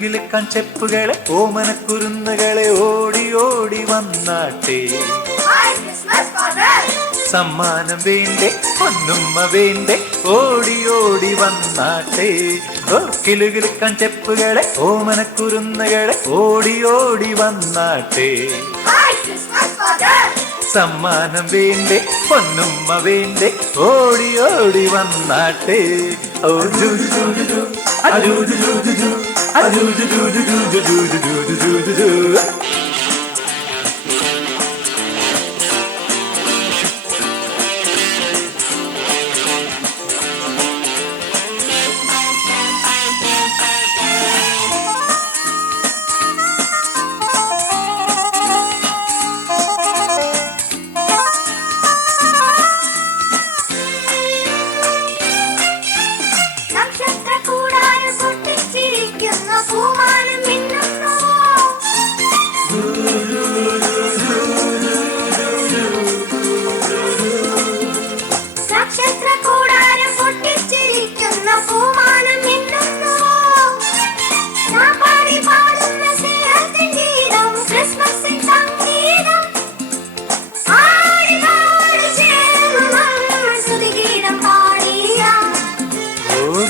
കിലുകിലുക്കാൻ ചെപ്പുകളെ ഓമനക്കുരുന്നുകളെ ഓടി ഓടി വന്നാട്ടെ. സമ്മാനം വേണ്ടേ പൊന്നുമ്മ വേണ്ടേ ഓടി ഓടി വന്നാട്ടെ. ഓ കിലുകിലുക്കാൻ ചെപ്പുകളെ ഓമനക്കുരുന്നുകളെ ഓടി ഓടി വന്നാട്ടെ. സമ്മാനം വേണ്ടേ പൊന്നുമ്മ വേണ്ടേ ഓടി ഓടി വന്നാട്ടെ. ഓ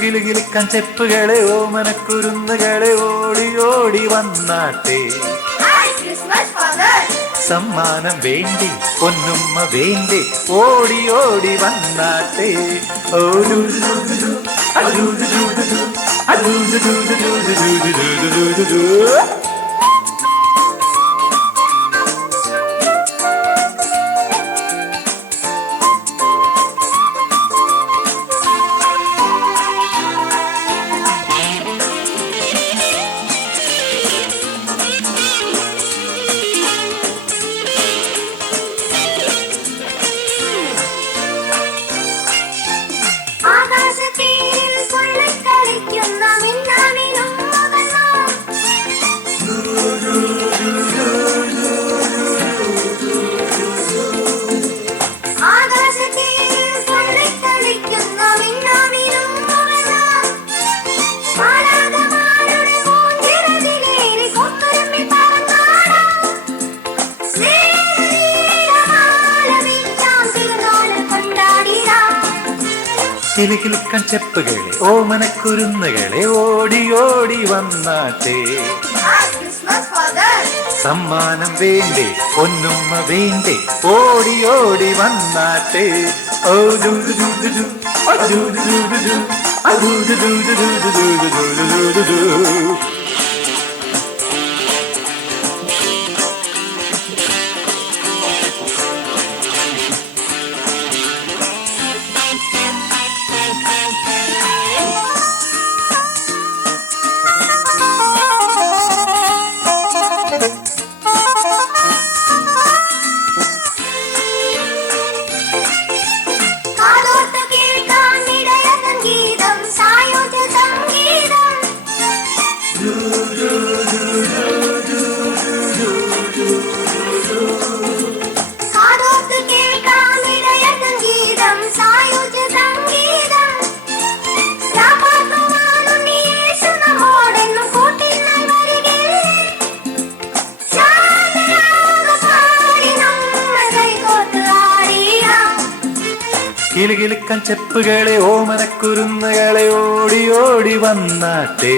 കിലുകിലുക്കാൻ ചെപ്പുകളെ ഓമനക്കുരുന്നുകളെ ഓടി ഓടി വന്നാട്ടെ. സമ്മാനം വേണ്ടി പൊന്നുമ്മ വേണ്ടി ഓടി ഓടി വന്നാട്ടെ. കിലുകിലുക്കാൻ ചെപ്പുകളെ ഓമനക്കുരുന്നുകളെ ഓടി ഓടി വന്നാട്ടെ. സമ്മാനം വേണ്ടേ പൊന്നുമ്മ വേണ്ടേ ഓടി ഓടി വന്നാട്ടെ. ഓ കിലുകിലുക്കാൻ ചെപ്പുകളെ ഓമനക്കുരുന്നുകളെ ഓടി ഓടി വന്നാട്ടെ.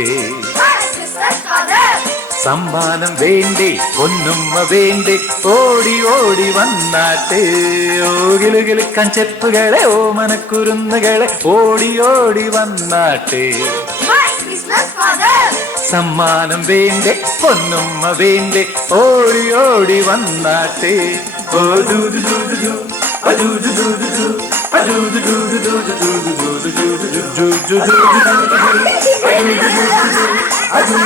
സമ്മാനം വേണ്ടേ പൊന്നുമ്മ വേണ്ടേ ഓടി ഓടി വന്നാട്ടെ. ഓ കിലുകിലുക്കാൻ ചെപ്പുകളെ ഓമനക്കുരുന്നുകളെ ഓടി ഓടി വന്നാട്ടെ. സമ്മാനം വേണ്ടേ പൊന്നുമ്മ വേണ്ടേ ഓടി ഓടി വന്നാട്ടെ. ഓ I do